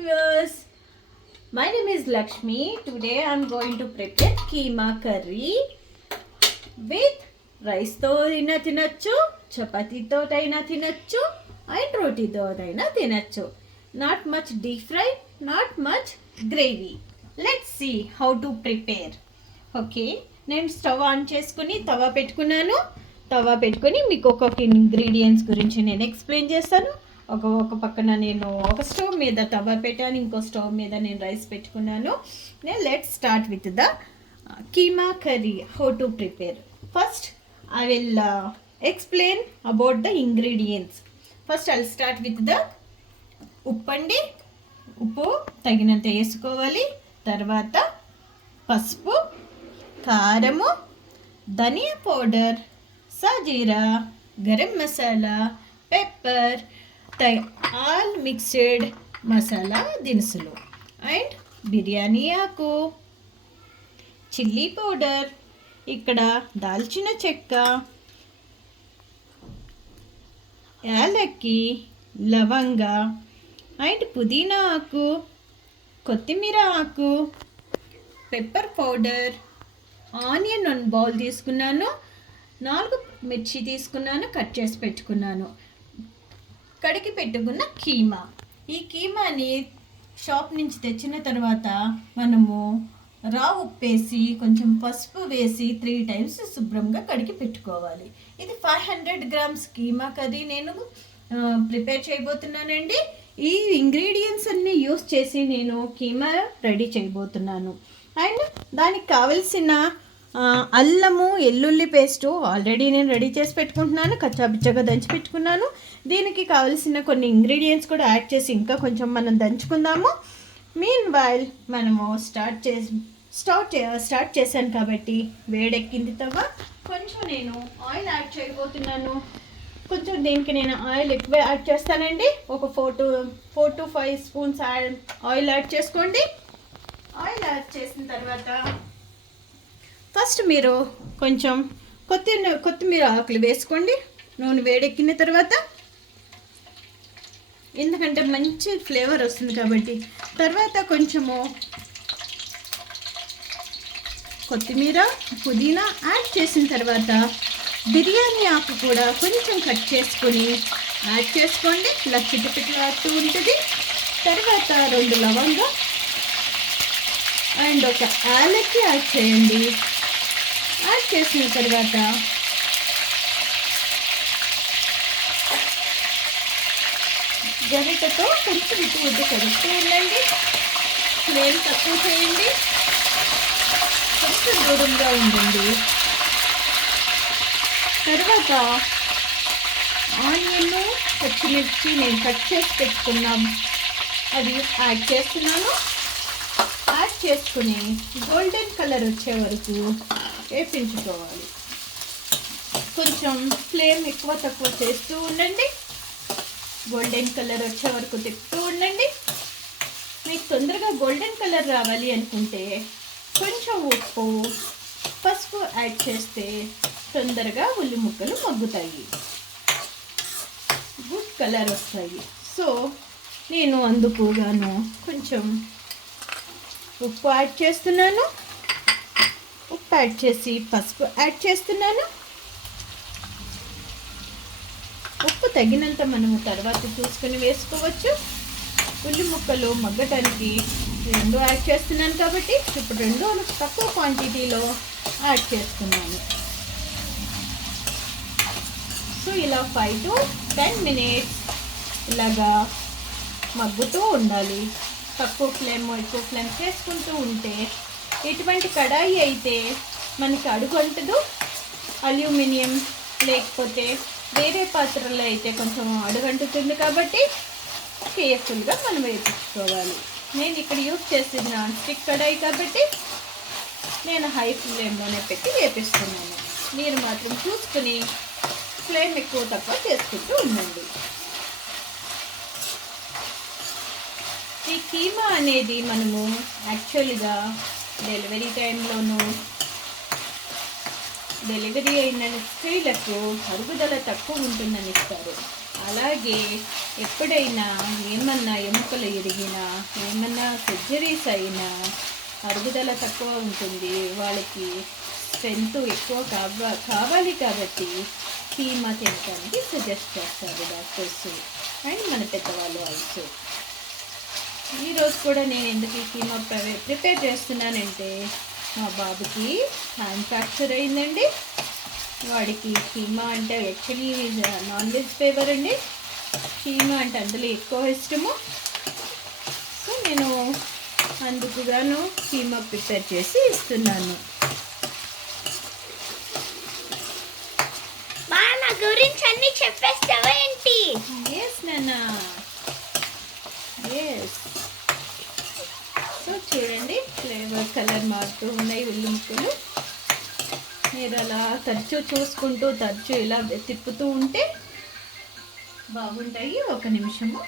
viewers, my name is Lakshmi. Today I am going to prepare keema curry with rice తో అయినా తినచ్చు, చపాతీతో అయినా తినచ్చు, అండ్ రోటీతో అయినా తినచ్చు. Not much deep fried, not much gravy. Let's see how to prepare. Okay, నేను stove on చేసుకుని తవా పెట్టుకుని మీకు ఒక్కొక్క ఇంగ్రీడియంట్స్ గురించి నేను ఎక్స్ప్లెయిన్ చేస్తాను. ఒక పక్కన నేను ఒక స్టవ్ మీద తవా పెట్టాను, ఇంకో స్టవ్ మీద నేను రైస్ పెట్టుకున్నాను. నేను let's start with the keema curry, how to prepare. First I will explain about the ingredients. First I will start with the ఉప్పు తగినంత వేసుకోవాలి. తర్వాత పసుపు, కారము, ధనియా పౌడర్, సాజీరా, garam masala, pepper, all mixed masala దినుసులు, అండ్ బిర్యానీ ఆకు, చిల్లీ పౌడర్, ఇక్కడ దాల్చిన చెక్క, యాలక్కి, లవంగ, అండ్ పుదీనా ఆకు, కొత్తిమీర ఆకు, పెప్పర్ పౌడర్, ఆనియన్ 1 బౌల్ తీసుకున్నాను, 4 మిర్చి తీసుకున్నాను, కట్ చేసి పెట్టుకున్నాను, కడిగి పెట్టుకున్న కీమా. ఈ కీమాని షాప్ నుంచి తెచ్చిన తర్వాత మనము రా ఉప్పేసి కొంచెం పసుపు వేసి 3 టైమ్స్ శుభ్రంగా కడిగి పెట్టుకోవాలి. ఇది 500 గ్రామ్స్ కీమా కర్రీ నేను ప్రిపేర్ చేయబోతున్నానండి. ఈ ఇంగ్రీడియంట్స్ అన్నీ యూస్ చేసి నేను కీమా రెడీ చేయబోతున్నాను. అండ్ దానికి కావలసిన అల్లము, ఎల్లుల్లి పేస్టు ఆల్రెడీ నేను రెడీ చేసి పెట్టుకుంటున్నాను, కచ్చాపిచ్చగా దంచి పెట్టుకున్నాను. దీనికి కావలసిన కొన్ని ఇంగ్రీడియంట్స్ కూడా యాడ్ చేసి ఇంకా కొంచెం మనం దంచుకుందాము. మీన్ వైల్ మనము స్టార్ట్ చేశాను కాబట్టి వేడెక్కింది తవ్వ. కొంచెం నేను ఆయిల్ యాడ్ చేయబోతున్నాను. కొంచెం దీనికి నేను ఆయిల్ ఎక్కువ యాడ్ చేస్తానండి. ఒక 4 to 5 స్పూన్స్ ఆయిల్ యాడ్ చేసుకోండి. ఆయిల్ యాడ్ చేసిన తర్వాత ఫస్ట్ మీరు కొంచెం కొత్తిమీర ఆకులు వేసుకోండి. నూనె వేడెక్కిన తర్వాత, ఎందుకంటే మంచి ఫ్లేవర్ వస్తుంది కాబట్టి. తర్వాత కొంచెము కొత్తిమీర, పుదీనా యాడ్ చేసిన తర్వాత బిర్యానీ ఆకు కూడా కొంచెం కట్ చేసుకొని యాడ్ చేసుకోండి. ఇలా చిట్టుపిట్లాడుతూ ఉంటుంది. తర్వాత 2 లవంగా అండ్ ఒక యాలక్కి యాడ్ చేయండి. యాడ్ చేసిన తర్వాత గరిటతో కొంచెం ఇటు కలుపుతూ ఉండండి. ఫ్లేమ్ తక్కువ చేయండి, కొంచెం దూరంగా ఉండండి. తర్వాత ఆనియన్, పచ్చిమిర్చి నేను కట్ చేసి పెట్టుకున్నాం, అది యాడ్ చేస్తున్నాను. యాడ్ చేసుకుని గోల్డెన్ కలర్ వచ్చే వరకు వేపించుకోవాలి. కొంచెం ఫ్లేమ్ ఎక్కువ తక్కువ చేస్తూ ఉండండి. గోల్డెన్ కలర్ వచ్చే వరకు తిప్పుతూ ఉండండి. మీకు తొందరగా గోల్డెన్ కలర్ రావాలి అనుకుంటే కొంచెం ఉప్పు, పసుపు యాడ్ చేస్తే తొందరగా ఉల్లి ముక్కలు మగ్గుతాయి, గుడ్ కలర్ వస్తాయి. సో నేను అందుకుగాను కొంచెం ఉప్పు యాడ్ చేస్తున్నాను. ఉప్పు యాడ్ చేసి పసుపు యాడ్ చేస్తున్నాను. ఉప్పు తగినంత మనము తర్వాత చూసుకొని వేసుకోవచ్చు. ఉల్లి ముక్కలు మగ్గటానికి 2 యాడ్ చేస్తున్నాను కాబట్టి ఇప్పుడు 2 తక్కువ క్వాంటిటీలో యాడ్ చేస్తున్నాను. సో ఇలా 5 to 10 మినిట్స్ ఇలాగా మగ్గుతూ ఉండాలి. తక్కువ ఫ్లేమ్ ఎక్కువ ఫ్లేమ్ చేసుకుంటూ ఉంటే ఇటువంటి కడాయి అయితే మనకి అడుగంటదు. అల్యూమినియం లేకపోతే వేరే పాత్రలో అయితే కొంచెం అడుగంటుతుంది కాబట్టి కేర్ఫుల్గా మనం వేయించుకోవాలి. నేను ఇక్కడ యూజ్ చేసిన నాన్ స్టిక్ కడాయి కాబట్టి నేను హై ఫ్లేమ్లోనే పెట్టి వేపిస్తున్నాను. మీరు మాత్రం చూసుకుని ఫ్లేమ్ ఎక్కువ తక్కువ చేసుకుంటూ ఉండండి. ఈ కీమా అనేది మనము యాక్చువల్గా డెలివరీ టైంలోనూ, డెలివరీ అయిన స్త్రీలకు అరుగుదల తక్కువ ఉంటుందని ఇస్తారు. అలాగే ఎప్పుడైనా ఏమన్నా ఎముకలు ఇరిగినా, ఏమన్నా సర్జరీస్ అయినా అరుగుదల తక్కువ ఉంటుంది, వాళ్ళకి స్ట్రెంత్ ఎక్కువ కావాలి కాబట్టి కీమా తినడానికి సజెస్ట్ చేస్తారు డాక్టర్స్ అండ్ మన పెద్దవాళ్ళు ఆల్సో. ఈరోజు కూడా నేను ఎందుకు ఈ కీమా ప్రిపేర్ చేస్తున్నానంటే మా బాబుకి హ్యాండ్ ఫ్రాక్చర్ అయిందండి. వాడికి కీమా అంటే యాక్చువల్లీ నాన్ వెజ్ ఫేవర్ అండి. కీమా అంటే అందులో ఎక్కువ ఇష్టము. సో నేను అందుకుగాను కీమా ప్రిపేర్ చేసి ఇస్తున్నాను. నా గురించి అన్ని చెప్పేస్తావా ఏంటి? ఎస్ నాన్న, ఎస్. సో చూడండి, ఫ్లేవర్ కలర్ మారుతూ ఉన్నాయి ఉల్లి ముక్కలు. మీరు అలా తరచూ చూసుకుంటూ తరచూ ఇలా తిప్పుతూ ఉంటే బాగుంటాయి. ఒక నిమిషము.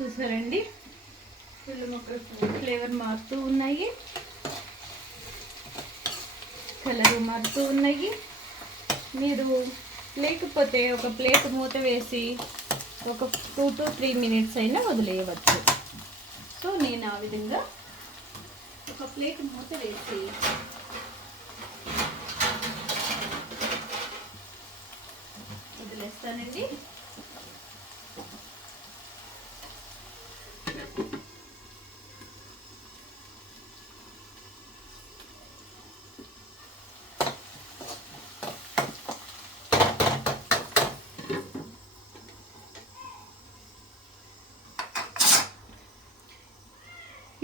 చూసారండి, ఉల్లి ముక్కలు ఫ్లేవర్ మారుతూ ఉన్నాయి, కలర్ మారుతూ ఉన్నాయి. మీరు లేకపోతే ఒక ప్లేట్ మూత వేసి ఒక 2 to 3 minutes అయినా వదిలేయవచ్చు. సో నేను ఆ విధంగా ఒక ప్లేట్ మూత వేసి వదిలేస్తానండి.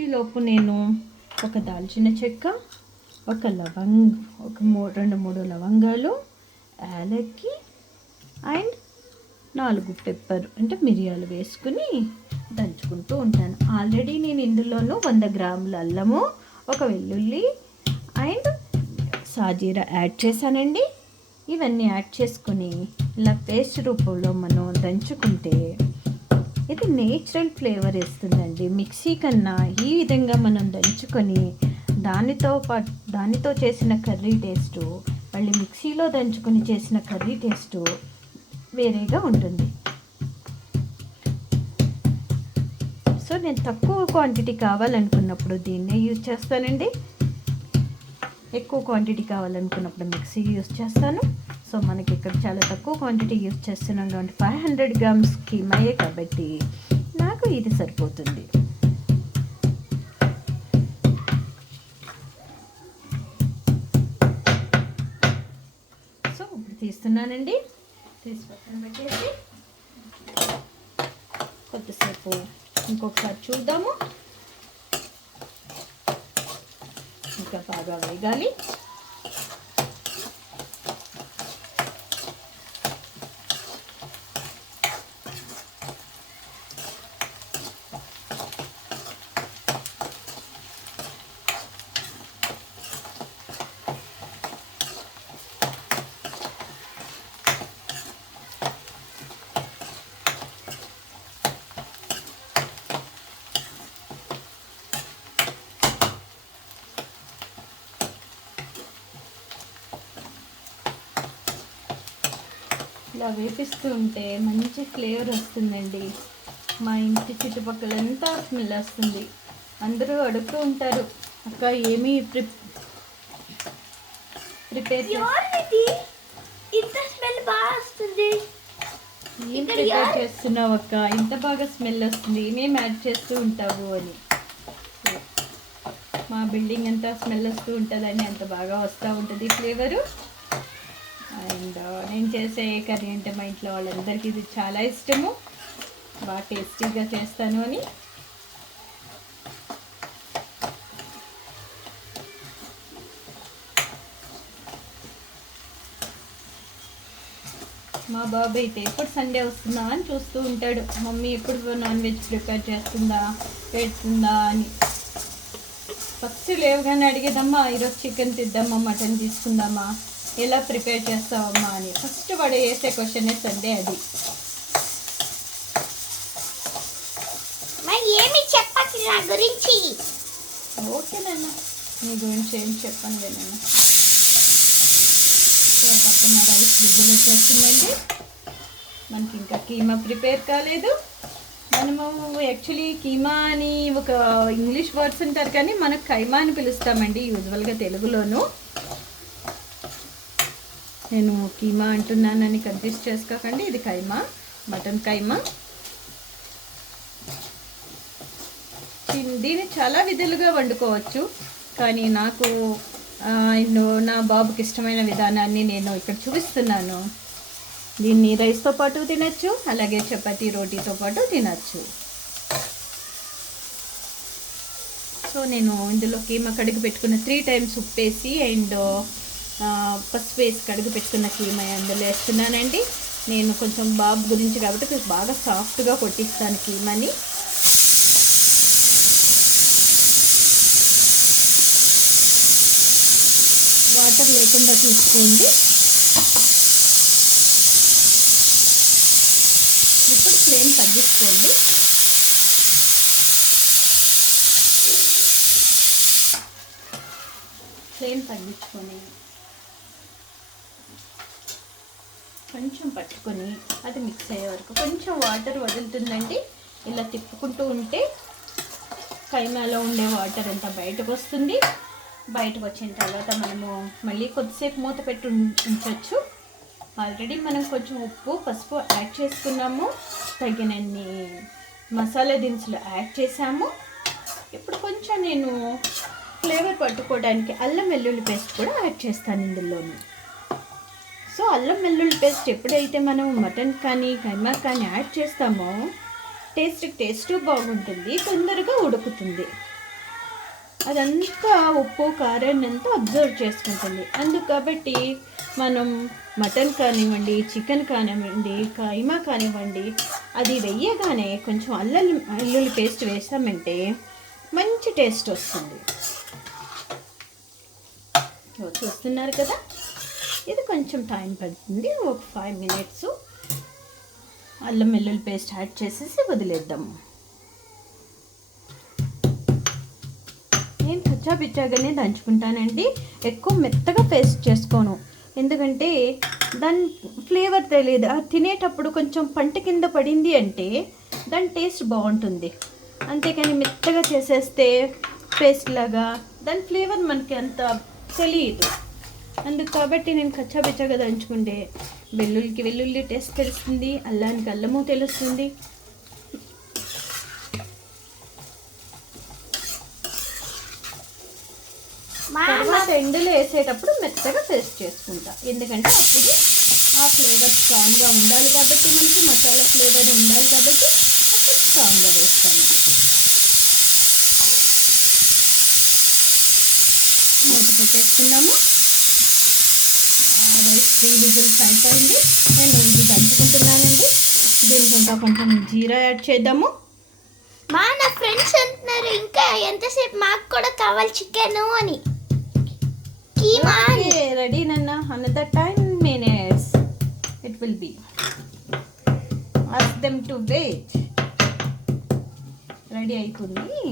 ఈలోపు నేను ఒక దాల్చిన చెక్క, ఒక ఒక 2-3 లవంగాలు, యాలక్కి అండ్ 4 పెప్పర్ అంటే మిరియాలు వేసుకుని దంచుకుంటూ ఉంటాను. ఆల్రెడీ నేను ఇందులోనూ 100 గ్రాముల అల్లము, ఒక వెల్లుల్లి అండ్ సాజీరా యాడ్ చేశానండి. ఇవన్నీ యాడ్ చేసుకొని ఇలా పేస్ట్ రూపంలో మనం దంచుకుంటే ఇది నేచురల్ ఫ్లేవర్ ఇస్తుందండి. మిక్సీ కన్నా ఈ విధంగా మనం దంచుకొని దానితో చేసిన కర్రీ టేస్టు, మళ్ళీ మిక్సీలో దంచుకొని చేసిన కర్రీ టేస్టు వేరేగా ఉంటుంది. సో నేను తక్కువ క్వాంటిటీ కావాలనుకున్నప్పుడు దీన్నే యూజ్ చేస్తానండి. ఎక్కువ క్వాంటిటీ కావాలనుకున్నప్పుడు మిక్సీ యూజ్ చేస్తాను. సో మనకి ఇక్కడ చాలా తక్కువ క్వాంటిటీ యూజ్ చేస్తున్నాం కాబట్టి 500 grams కీమాయే కాబట్టి నాకు ఇది సరిపోతుంది. సో ఇప్పుడు తీస్తున్నానండి. తీసి పక్కన పెట్టేసి కొద్దిసేపు ఇంకొకసారి చూద్దాము. ఇంకా బాగా వేగాలి. ఇలా వేపిస్తూ ఉంటే మంచి ఫ్లేవర్ వస్తుందండి. మా ఇంటి చుట్టుపక్కల ఎంత స్మెల్ వస్తుంది. అందరూ అడుగుతూ ఉంటారు, అక్క ఏమీ ప్రిపేర్ చేస్తున్నావు అక్క, ఇంత బాగా స్మెల్ వస్తుంది, ఏమేమి యాడ్ చేస్తూ ఉంటావు అని. మా బిల్డింగ్ అంతా స్మెల్ వస్తూ ఉంటుందండి, అంత బాగా వస్తూ ఉంటుంది ఫ్లేవరు. అండ్ నేను చేసే కర్రీ అంటే మా ఇంట్లో వాళ్ళందరికీ ఇది చాలా ఇష్టము. బాగా టేస్టీగా చేస్తాను అని. మా బాబు అయితే ఎప్పుడు సండే వస్తుందా అని చూస్తూ ఉంటాడు, మమ్మీ ఎప్పుడు నాన్ వెజ్ ప్రిపేర్ చేస్తుందా పెడుతుందా అని. ఫస్ట్ లేవగానే అడిగేదమ్మా ఈరోజు చికెన్ తిద్దామా మటన్ తీసుకుందామా ఎలా ప్రిపేర్ చేస్తావమ్మా అని. ఫస్ట్ వాడు వేసే క్వశ్చనే సండే అది. మరి ఏమి చెప్పచ్చు నా గురించి? ఓకేనన్నా, నీ గురించి ఏం చెప్పను లేనన్నా. పక్కన రైస్ ఫ్రిడ్జ్లో వచ్చేస్తుందండి. మనకి ఇంకా కీమా ప్రిపేర్ కాలేదు. మనము యాక్చువల్లీ కీమా అని ఒక ఇంగ్లీష్ వర్డ్స్ ఉంటారు కానీ మనకు కైమా అని పిలుస్తామండి యూజువల్గా తెలుగులోను. నేను కీమా అంటున్నానని కన్ఫ్యూజ్ చేసుకోకండి, ఇది కైమా, మటన్ కైమా. దీన్ని చాలా విధాలుగా వండుకోవచ్చు, కానీ నాకు నా బాబుకి ఇష్టమైన విధానాన్ని నేను ఇక్కడ చూపిస్తున్నాను. దీన్ని రైస్తో పాటు తినచ్చు, అలాగే చపాతీ రోటీతో పాటు తినచ్చు. సో నేను ఇందులో కీమా కడిగి పెట్టుకున్న 3 times ఉప్పు వేసి అండ్ పసుపు వేసి కడిగి పెట్టుకున్న కీమా అందులో వేస్తున్నానండి. నేను కొంచెం బాబు గురించి కాబట్టి బాగా సాఫ్ట్గా కొట్టిస్తాను కీమాని. వాటర్ లేకుండా చూసుకోండి. ఇప్పుడు ఫ్లేమ్ తగ్గించుకోండి. ఫ్లేమ్ తగ్గించుకొని కొంచెం పట్టుకొని అది మిక్స్ అయ్యే వరకు కొంచెం వాటర్ వదులుతుందండి. ఇలా తిప్పుకుంటూ ఉంటే కైమాలో ఉండే వాటర్ అంతా బయటకు వస్తుంది. బయటకు వచ్చిన తర్వాత మనము మళ్ళీ కొద్దిసేపు మూత పెట్టి ఉంచవచ్చు. ఆల్రెడీ మనం కొంచెం ఉప్పు పసుపు యాడ్ చేసుకున్నాము, తగినన్ని మసాలా దినుసులు యాడ్ చేసాము. ఇప్పుడు కొంచెం నేను ఫ్లేవర్ పట్టుకోవడానికి అల్లం వెల్లుల్లి పేస్ట్ కూడా యాడ్ చేస్తాను ఇందులోను. సో అల్లం వెల్లుల్లి పేస్ట్ ఎప్పుడైతే మనం మటన్ కానీ కైమా కానీ యాడ్ చేస్తామో టేస్ట్ బాగుంటుంది, తొందరగా ఉడుకుతుంది. అదంతా ఉప్పు కారాన్ని అంతా అబ్జర్వ్ చేసుకుంటుంది. అందుకు కాబట్టి మనం మటన్ కానివ్వండి, చికెన్ కానివ్వండి, కైమా కానివ్వండి, అది వెయ్యగానే కొంచెం అల్లం వెల్లుల్లి పేస్ట్ వేసామంటే మంచి టేస్ట్ వస్తుంది. చూస్తున్నారు కదా, ఇది కొంచెం టైం పడుతుంది, ఒక 5 minutes అల్లం వెల్లుల్లి పేస్ట్ యాడ్ చేసేసి వదిలేద్దాము. నేను పిచ్చాగానే దంచుకుంటానండి, ఎక్కువ మెత్తగా పేస్ట్ చేసుకోను. ఎందుకంటే దాని ఫ్లేవర్ తెలియదు, తినేటప్పుడు కొంచెం పంట కింద పడింది అంటే దాని టేస్ట్ బాగుంటుంది. అంతేకాని మెత్తగా చేసేస్తే పేస్ట్ లాగా దాని ఫ్లేవర్ మనకి అంత తెలియదు. అందుకు కాబట్టి నేను కచ్చాపిచ్చాగా దంచుకుంటే వెల్లుల్లికి వెల్లుల్లి టేస్ట్ తెలుస్తుంది, అల్లానికి అల్లము తెలుస్తుంది. తర్వాత ఎండులో వేసేటప్పుడు మెత్తగా పేస్ట్ చేసుకుంటా, ఎందుకంటే అప్పుడు ఆ ఫ్లేవర్ స్ట్రాంగ్గా ఉండాలి కాబట్టి, మనకి మసాలా ఫ్లేవర్ ఉండాలి కాబట్టి అప్పుడు స్ట్రాంగ్గా వేస్తాను. మూత పెట్టేసుకున్నాము. రైస్ 3 విజిల్స్ అయిపోయింది. నేను ఇది దంచుకుంటున్నానండి. దీనికి ఇంకా కొంచెం జీరా యాడ్ చేద్దాము. నా ఫ్రెండ్స్ అంటున్నారు ఇంకా ఎంతసేపు, మాకు కూడా కావాలి చికెన్ అని. కీమా రెడీ నన్న, another 10 minutes it will be. Ask them to wait. Ready అయిపోయింది,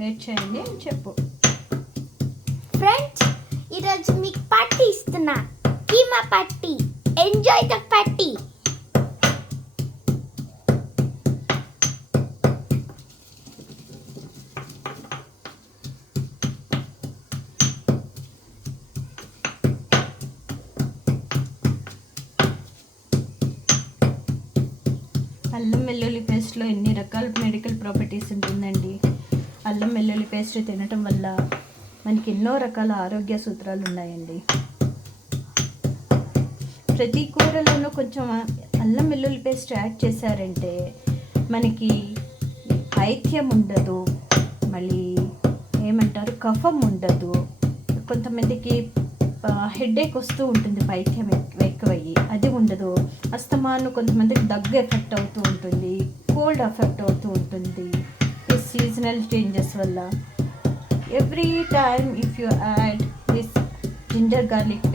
వెయిట్ చేయండి అని చెప్పు. ఫ్రెండ్స్, ఈరోజు మీకు పార్టీ ఇస్తున్నా, keema party. Enjoy the party. అల్లం వెల్లుల్లి పేస్ట్లో ఎన్ని రకాల మెడికల్ ప్రాపర్టీస్ ఉంటుందండి. అల్లం వెల్లుల్లి పేస్ట్ తినటం వల్ల మనకి ఎన్నో రకాల ఆరోగ్య సూత్రాలు ఉన్నాయండి. ప్రతి కూరలోనూ కొంచెం అల్లం వెల్లుల్లి పేస్ట్ యాడ్ చేశారంటే మనకి పైత్యం ఉండదు, మళ్ళీ ఏమంటారు కఫం ఉండదు. కొంతమందికి హెడేక్ వస్తూ ఉంటుంది పైత్యం ఎక్కువయ్యి, అది ఉండదు. అస్తమాను కొంతమందికి దగ్గు ఎఫెక్ట్ అవుతూ ఉంటుంది, కోల్డ్ ఎఫెక్ట్ అవుతూ ఉంటుంది ఈ సీజనల్ చేంజెస్ వల్ల. Every time if you add this ginger garlic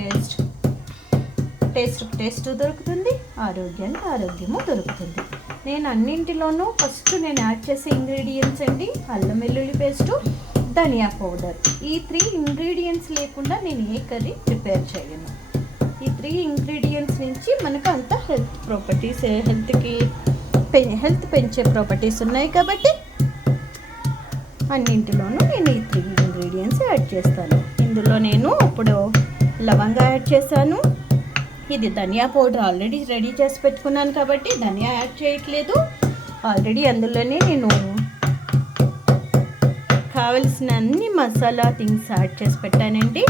taste దొరుకుతుంది, ఆరోగ్యము దొరుకుతుంది. నేను అన్నింటిలోనూ ఫస్ట్ నేను యాడ్ చేసే ఇంగ్రీడియంట్స్ అండి అల్లం వెల్లుల్లి పేస్టు, ధనియా పౌడర్. ఈ 3 ఇంగ్రీడియంట్స్ లేకుండా నేను ఏ కర్రీ ప్రిపేర్ చేయను. ఈ 3 ఇంగ్రీడియంట్స్ నుంచి మనకు అంత హెల్త్ ప్రాపర్టీస్, హెల్త్ పెంచే ప్రాపర్టీస్ ఉన్నాయి కాబట్టి అన్నింటిలోనూ నేను ఈ 3 ఇంగ్రీడియంట్స్ యాడ్ చేస్తాను. ఇందులో నేను ఇప్పుడు లవంగా యాడ్ చేశాను. ఇది ధనియా పౌడర్ ఆల్రెడీ రెడీ చేసి పెట్టుకున్నాను కాబట్టి ధనియా యాడ్ చేయట్లేదు. ఆల్రెడీ అందులోనే నేను కావలసిన అన్ని మసాలా థింగ్స్ యాడ్ చేసి పెట్టానండి.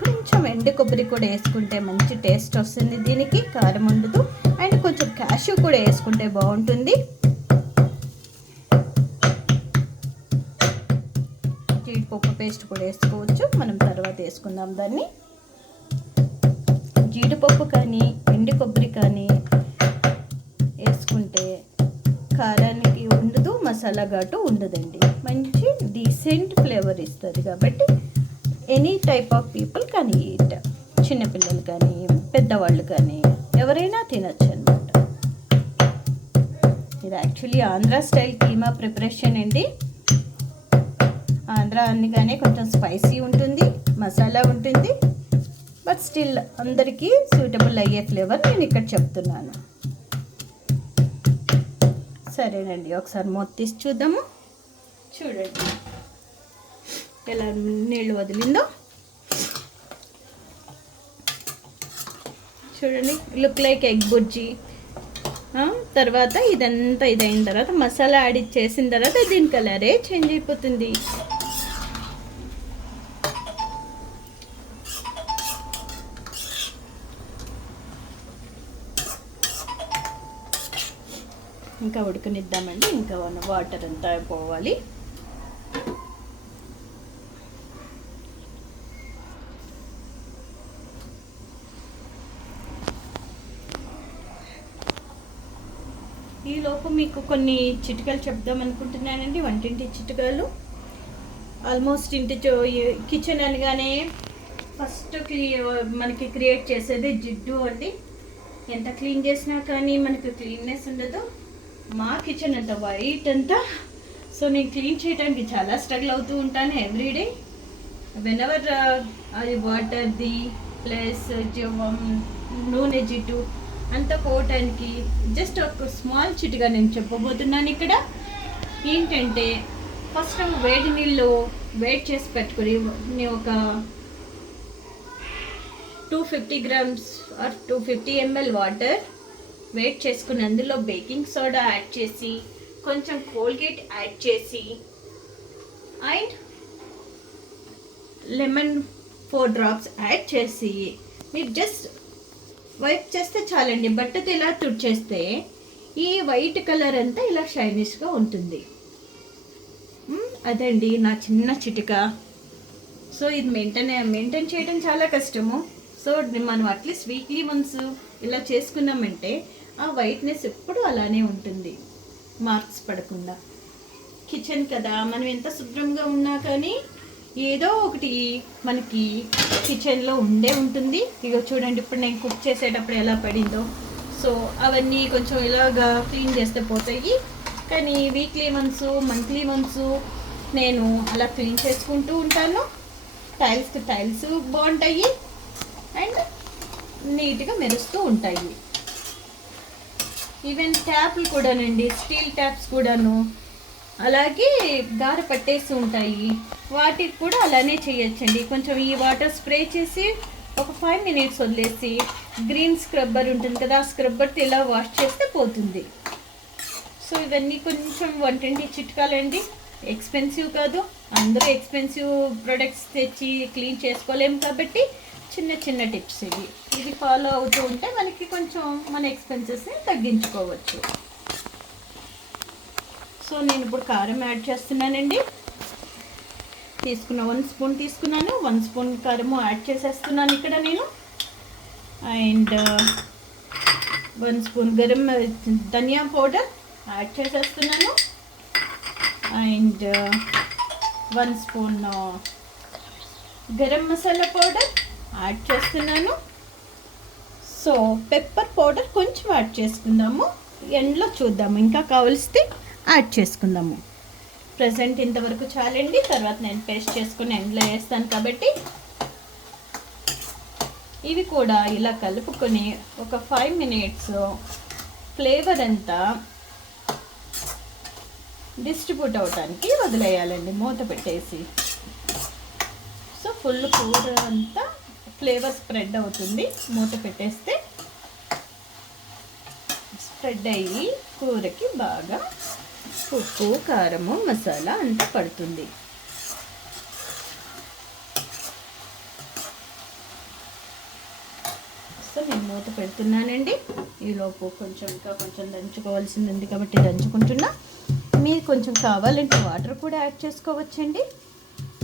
కొంచెం ఎండు కొబ్బరి కూడా వేసుకుంటే మంచి టేస్ట్ వస్తుంది, దీనికి కారం ఉండదు. అండ్ కొంచెం క్యాష్యూ కూడా వేసుకుంటే బాగుంటుంది. జీడిపప్పు పేస్ట్ కూడా వేసుకోవచ్చు, మనం తర్వాత వేసుకుందాం దాన్ని. జీడిపప్పు కానీ ఎండు కొబ్బరి కానీ వేసుకుంటే కారానికి ఉండదు, మసాలా ఘాటు ఉండదండి, మంచి డీసెంట్ ఫ్లేవర్ ఇస్తుంది. కాబట్టి ఎనీ టైప్ ఆఫ్ పీపుల్ కానీ ఈట్, చిన్నపిల్లలు కానీ పెద్దవాళ్ళు కానీ ఎవరైనా తినచ్చు అనమాట. ఇది actually Andhra style keema preparation అండి. ఆంధ్ర అనగానే కొంచెం స్పైసీ ఉంటుంది, మసాలా ఉంటుంది, బట్ స్టిల్ అందరికీ సూటబుల్ అయ్యే ఫ్లేవర్ నేను ఇక్కడ చెప్తున్నాను. సరేనండి, ఒకసారి మూత తీసి చూద్దాము. చూడండి ఎలా నీళ్ళు వదిలిందో. చూడండి, లుక్ లైక్ ఎగ్ బుర్జీ. తర్వాత ఇదంతా ఇదైన తర్వాత మసాలా యాడ్ చేసిన తర్వాత దీని కలరే చేంజ్ అయిపోతుంది. ఇంకా ఉడకనిద్దామండి, ఇంకా వాటర్ అంతా పోవాలి. ఈలోపు మీకు కొన్ని చిట్కాలు చెప్దాం అనుకుంటున్నానండి, వంటింటి చిట్కాలు. ఆల్మోస్ట్ కిచెన్ అనగానే ఫస్ట్ మనకి క్రియేట్ చేసేది జిడ్డు అండి. ఎంత క్లీన్ చేసినా కానీ మనకు క్లీన్నెస్ ఉండదు. మా కిచెన్ అంతా వైట్ అంతా, సో నేను క్లీన్ చేయడానికి చాలా స్ట్రగుల్ అవుతూ ఉంటాను ఎవ్రీడే. వెనెవర్ అది వాటర్ది ప్లస్ నూనె జిడ్డు అంతా పోవటానికి జస్ట్ ఒక స్మాల్ చిట్గా నేను చెప్పబోతున్నాను ఇక్కడ. ఏంటంటే ఫస్ట్ వేడి నీళ్ళు వేడి చేసి పెట్టుకుని ఒక 250 grams ఆర్ 250 ml వాటర్ వేడి చేసుకుని అందులో బేకింగ్ సోడా యాడ్ చేసి, కొంచెం కోల్గేట్ యాడ్ చేసి, అండ్ లెమన్ 4 drops యాడ్ చేసి మీరు జస్ట్ వైప్ చేస్తే చాలండి. బట్టతో ఇలా తుడిచేస్తే ఈ వైట్ కలర్ అంతా ఇలా షైనిష్గా ఉంటుంది. అదండి నా చిన్న చిటికా. సో ఇది మెయింటైన్ చేయడం చాలా కష్టము. సో మనం అట్లీస్ట్ వీక్లీ వన్స్ ఇలా చేసుకున్నామంటే ఆ వైట్నెస్ ఎప్పుడు అలానే ఉంటుంది, మార్క్స్ పడకుండా. కిచెన్ కదా, మనం ఎంత శుభ్రంగా ఉన్నా కానీ ఏదో ఒకటి మనకి కిచెన్లో ఉంటుంది. ఇక చూడండి, ఇప్పుడు నేను కుక్ చేసేటప్పుడు ఎలా పడిందో. సో అవన్నీ కొంచెం ఇలాగా క్లీన్ చేస్తే పోతాయి. కానీ వీక్లీ వన్స్, మంత్లీ వన్స్ నేను అలా క్లీన్ చేసుకుంటూ ఉంటాను. టైల్స్ బాగుంటాయి అండ్ నీట్గా మెరుస్తూ ఉంటాయి. ఈవెన్ ట్యాప్లు కూడానండి, స్టీల్ ట్యాప్స్ కూడాను అలాగే గార పట్టేసి ఉంటాయి, వాటికి కూడా అలానే చేయొచ్చండి. కొంచెం ఈ వాటర్ స్ప్రే చేసి ఒక 5 minutes వదిలేసి గ్రీన్ స్క్రబ్బర్ ఉంటుంది కదా, ఆ స్క్రబ్బర్తో ఇలా వాష్ చేస్తే పోతుంది. సో ఇవన్నీ కొంచెం వంటింటి చిట్కాలండి, ఎక్స్పెన్సివ్ కాదు. అందరూ ఎక్స్పెన్సివ్ ప్రొడక్ట్స్ తెచ్చి క్లీన్ చేసుకోలేము కాబట్టి చిన్న చిన్న టిప్స్ ఇది ఫాలో అవుతూ ఉంటే మనకి కొంచెం మన ఎక్స్పెన్సెస్ని తగ్గించుకోవచ్చు. సో నేను ఇప్పుడు కారం యాడ్ చేస్తున్నానండి. తీసుకున్న 1 స్పూన్ తీసుకున్నాను. 1 స్పూన్ కారము యాడ్ చేసేస్తున్నాను ఇక్కడ నేను. అండ్ 1 స్పూన్ ధనియా పౌడర్ యాడ్ చేసేస్తున్నాను. And 1 spoon garam masala powder add చేస్తున్నాను. సో పెప్పర్ పౌడర్ కొంచెం యాడ్ చేసుకుందాము, ఎండ్లో చూద్దాము, ఇంకా కావలిస్తే యాడ్ చేసుకుందాము. ప్రజెంట్ ఇంతవరకు చాలండి. తర్వాత నేను పేస్ట్ చేసుకుని ఎండ్లో వేస్తాను కాబట్టి ఇవి కూడా ఇలా కలుపుకొని ఒక 5 మినిట్స్ ఫ్లేవర్ అంతా డిస్ట్రిబ్యూట్ అవడానికి వదిలేయాలండి మూత పెట్టేసి. సో ఫుల్ కూర అంతా ఫ్లేవర్ స్ప్రెడ్ అవుతుంది మూత పెట్టేస్తే. స్ప్రెడ్ అయ్యి కూరకి బాగా ఉప్పు కారము మసాలా అంతా పడుతుంది. సో నేను మూత పెడుతున్నానండి. ఈలోపు ఇంకా కొంచెం దంచుకోవాల్సింది ఉంది కాబట్టి దంచుకుంటున్నా. మీరు కొంచెం కావాలంటే వాటర్ కూడా యాడ్ చేసుకోవచ్చండి.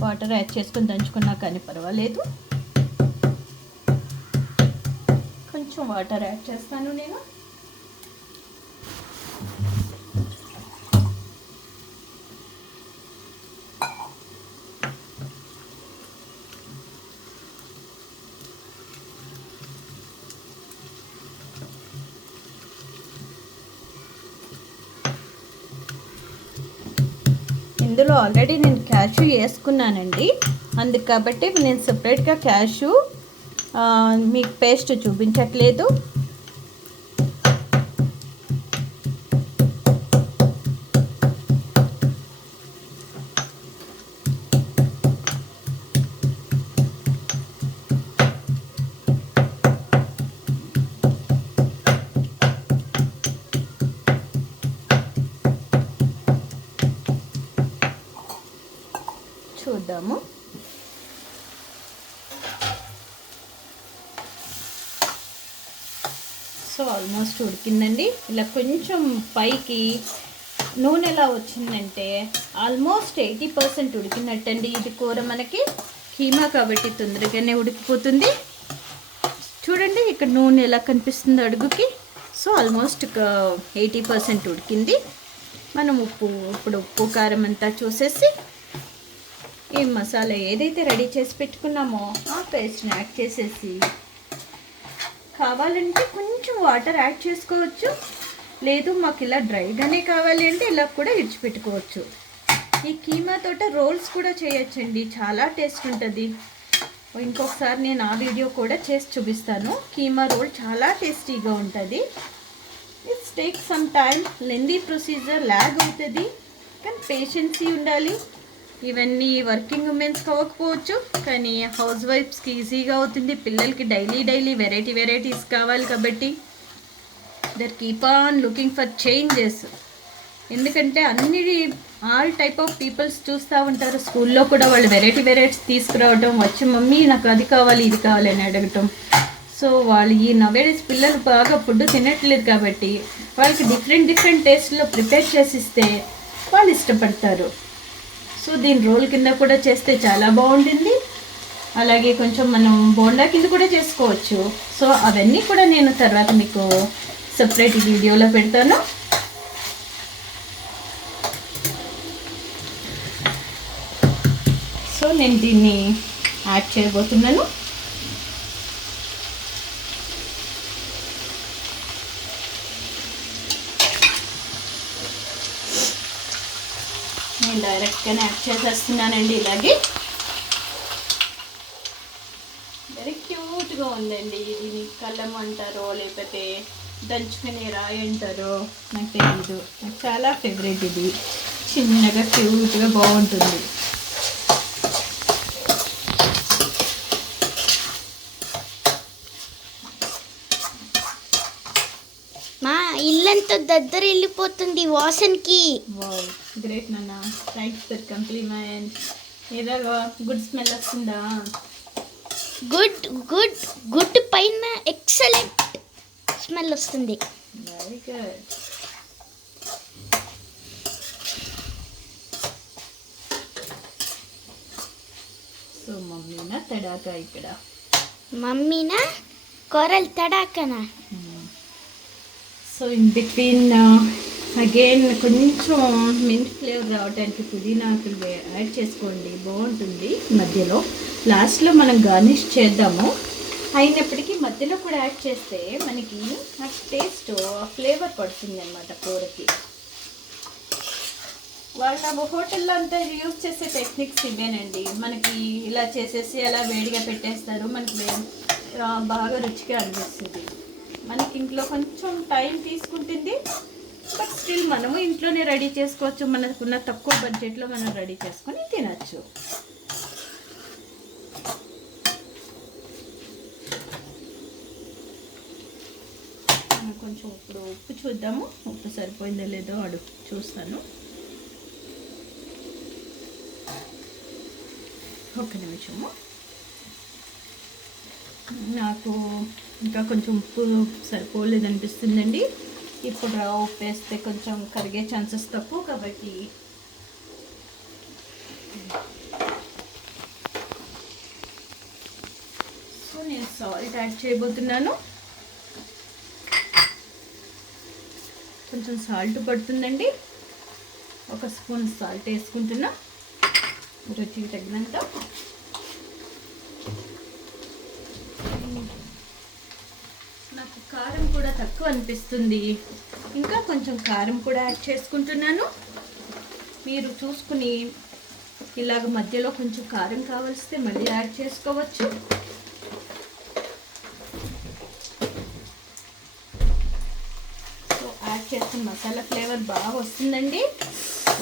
వాటర్ యాడ్ చేసుకొని దంచుకున్నా కానీ పర్వాలేదు. కొంచెం వాటర్ యాడ్ చేస్తాను నేను. ఇందులో ఆల్రెడీ నేను క్యాష్యూ వేసుకున్నానండి, అందుకు కాబట్టి నేను సపరేట్గా క్యాష్యూ మీకు పేస్ట్ చూపించట్లేదు. చూద్దాము. సో ఆల్మోస్ట్ ఉడికిందండి. ఇలా కొంచెం పైకి నూనె ఎలా వచ్చిందంటే ఆల్మోస్ట్ 80% ఉడికినట్టండి. ఇది కూర మనకి కీమా కాబట్టి తొందరగానే ఉడికిపోతుంది. చూడండి ఇక్కడ నూనె ఎలా కనిపిస్తుందో అడుగుకి. సో ఆల్మోస్ట్ 80% ఉడికింది. మనం ఇప్పుడు ఉప్పు కారం అంతా చూసేసి ఈ మసాలా ఏదైతే రెడీ చేసి పెట్టుకున్నామో ఆ పేస్ట్ని యాడ్ చేసేసి, కావాలంటే కొంచెం వాటర్ యాడ్ చేసుకోవచ్చు, లేదు మాకు ఇలా డ్రైగానే కావాలి అంటే ఇలా కూడా ఇడిచిపెట్టుకోవచ్చు. ఈ కీమా తోట రోల్స్ కూడా చేయొచ్చండి, చాలా టేస్ట్ ఉంటుంది. ఇంకొకసారి నేను ఆ వీడియో కూడా చేసి చూపిస్తాను. కీమా రోల్ చాలా టేస్టీగా ఉంటుంది. It's take some time, lengthy procedure, lag అవుతుంది, కానీ పేషెన్సీ ఉండాలి. ఇవన్నీ వర్కింగ్ ఉమెన్స్ అవ్వకపోవచ్చు, కానీ హౌస్ వైఫ్స్కి ఈజీగా అవుతుంది. పిల్లలకి డైలీ వెరైటీస్ కావాలి కాబట్టి there keep on looking for changes. ఎందుకంటే ఆల్ టైప్ ఆఫ్ పీపుల్స్ చూస్తూ ఉంటారు. స్కూల్లో కూడా వాళ్ళు వెరైటీస్ తీసుకురావడం, వచ్చి మమ్మీ నాకు అది కావాలి ఇది కావాలి అని అడగటం. సో వాళ్ళు ఈ నవేడేస్ పిల్లలు బాగా ఫుడ్ తినట్లేదు కాబట్టి వాళ్ళకి డిఫరెంట్ టేస్ట్లో ప్రిపేర్ చేసిస్తే వాళ్ళు ఇష్టపడతారు. సో దీని రోల్ కింద కూడా చేస్తే చాలా బాగుంటుంది. అలాగే కొంచెం మనం బోండా కింద కూడా చేసుకోవచ్చు. సో అవన్నీ కూడా నేను తర్వాత మీకు సెపరేట్ వీడియోలో పెడతాను. సో నేను దీన్ని యాడ్ చేయబోతున్నాను. నేను డైరెక్ట్గానే యాడ్ చేసేస్తున్నానండి. ఇలాగే వెరీ క్యూట్గా ఉందండి. ఇది కల్లం అంటారో లేకపోతే దంచుకునే రాయి అంటారో నాకు తెలీదు. నాకు చాలా ఫేవరెట్ ఇది. చిన్నగా క్యూట్గా బాగుంటుంది. మా ఇల్లంతా దద్దర వెళ్ళిపోతుంది వాసనకి. వావ్, గ్రేట్ నాన్న, థ్యాంక్స్ ఫర్ కంప్లిమెంట్. ఏదో గుడ్ స్మెల్ వస్తుందా? గుడ్ గుడ్ గుడ్ పైన ఎక్సలెంట్ స్మెల్ వస్తుంది. Very good. సో మమ్మీనా తడాకా ఇక్కడ. మమ్మీనా కూరలు తడాకనా. సో ఇన్ బిట్వీన్ అగైన్ కొంచెం మింట్ ఫ్లేవర్ రావడానికి పుదీనా ఆకులు యాడ్ చేసుకోండి, బాగుంటుంది. మధ్యలో లాస్ట్లో మనం గార్నిష్ చేద్దాము, అయినప్పటికీ మధ్యలో కూడా యాడ్ చేస్తే మనకి ఆ టేస్ట్ ఫ్లేవర్ పడుతుంది అన్నమాట కూరకి. వాళ్ళ హోటల్లో అంతా యూజ్ చేసే టెక్నిక్స్ ఇవేనండి. మనకి ఇలా చేసేసి అలా వేడిగా పెట్టేస్తారు, మనకి బాగా రుచిగా అనిపిస్తుంది. మనకి ఇంట్లో కొంచెం టైం తీసుకుంటుంది, బట్ స్టిల్ మనము ఇంట్లోనే రెడీ చేసుకోవచ్చు. మనకున్న తక్కువ బడ్జెట్లో మనం రెడీ చేసుకొని తినచ్చు. కొంచెం ఇప్పుడు ఉప్పు చూద్దాము, ఉప్పు సరిపోయిందో లేదో చూస్తాను. ఒక్క నిమిషము. నాకు ఇంకా కొంచెం ఉప్పు సరిపోలేదు అనిపిస్తుందండి. ఇప్పుడు ఉప్పు వేస్తే కొంచెం కరిగే ఛాన్సెస్ తక్కువ, కాబట్టి సో నేను సాల్ట్ యాడ్ చేయబోతున్నాను. కొంచెం సాల్ట్ పడుతుందండి, 1 స్పూన్ సాల్ట్ వేసుకుంటున్నా రుచికి తగినంత. నాకు కారం కూడా తక్కువ అనిపిస్తుంది, ఇంకా కొంచెం కారం కూడా యాడ్ చేసుకుంటున్నాను. మీరు చూసుకుని ఇలాగ మధ్యలో కొంచెం కారం కావాల్సితే మళ్ళీ యాడ్ చేసుకోవచ్చు. సో యాడ్ చేసిన మసాలా ఫ్లేవర్ బాగా వస్తుందండి.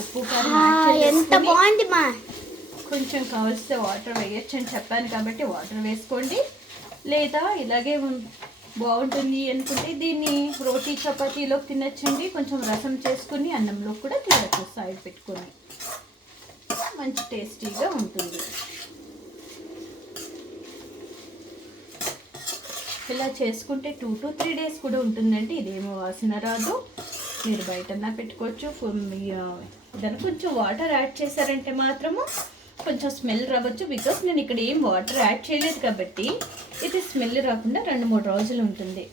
ఉప్పు కారం ఎంత బాగుంది మా. కొంచెం కావలిస్తే వాటర్ వేయచ్చు అని చెప్పాను కాబట్టి వాటర్ వేసుకోండి, లేదా ఇలాగే బాగుంటుంది అనుకుంటే దీన్ని రోటీ చపాతీలో తినచ్చండి. కొంచెం రసం చేసుకుని అన్నంలో కూడా తినచ్చు, సైడ్ పెట్టుకొని మంచి టేస్టీగా ఉంటుంది. ఇలా చేసుకుంటే 2 to 3 days కూడా ఉంటుందండి. ఇదేమో వాసన రాదు, మీరు బయటన్నా పెట్టుకోవచ్చు. దానికి కొంచెం వాటర్ యాడ్ చేశారంటే మాత్రము కొంచెం స్మెల్ రావచ్చు. బికాస్ నేను ఇక్కడ ఏం వాటర్ యాడ్ చేయలేదు కాబట్టి ఇది స్మెల్ రాకుండా 2-3 రోజులు ఉంటుంది.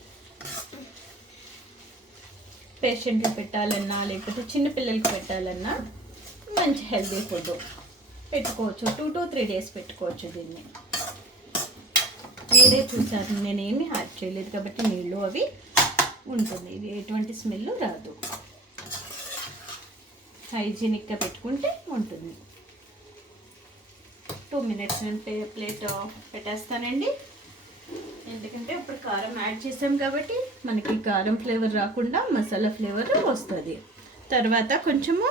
పేషెంట్కి పెట్టాలన్నా లేకపోతే చిన్నపిల్లలకి పెట్టాలన్నా మంచి హెల్తీ ఫుడ్ పెట్టుకోవచ్చు. 2 to 3 days పెట్టుకోవచ్చు. దీన్ని మీరే చూసారు, నేనేమి యాడ్ చేయలేదు కాబట్టి నీళ్ళు అవి ఉంటుంది. ఇది ఎటువంటి స్మెల్ రాదు, హైజీనిక్గా పెట్టుకుంటే ఉంటుంది. 2 minutes ప్లేట్ పెట్టేస్తానండి. ఎందుకంటే ఇప్పుడు కారం యాడ్ చేసాం కాబట్టి మనకి కారం ఫ్లేవర్ రాకుండా మసాలా ఫ్లేవర్ వస్తుంది. తర్వాత కొంచెము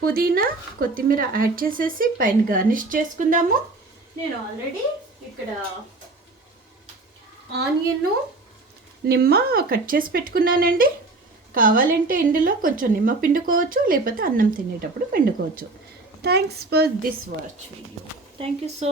పుదీనా కొత్తిమీర యాడ్ చేసేసి పైన గార్నిష్ చేసుకుందాము. నేను ఆల్రెడీ ఇక్కడ ఆనియన్ నిమ్మ కట్ చేసి పెట్టుకున్నానండి. కావాలంటే ఇందులో కొంచెం నిమ్మ పిండుకోవచ్చు, లేకపోతే అన్నం తినేటప్పుడు పిండుకోవచ్చు. Thanks for this watch video. Thank you so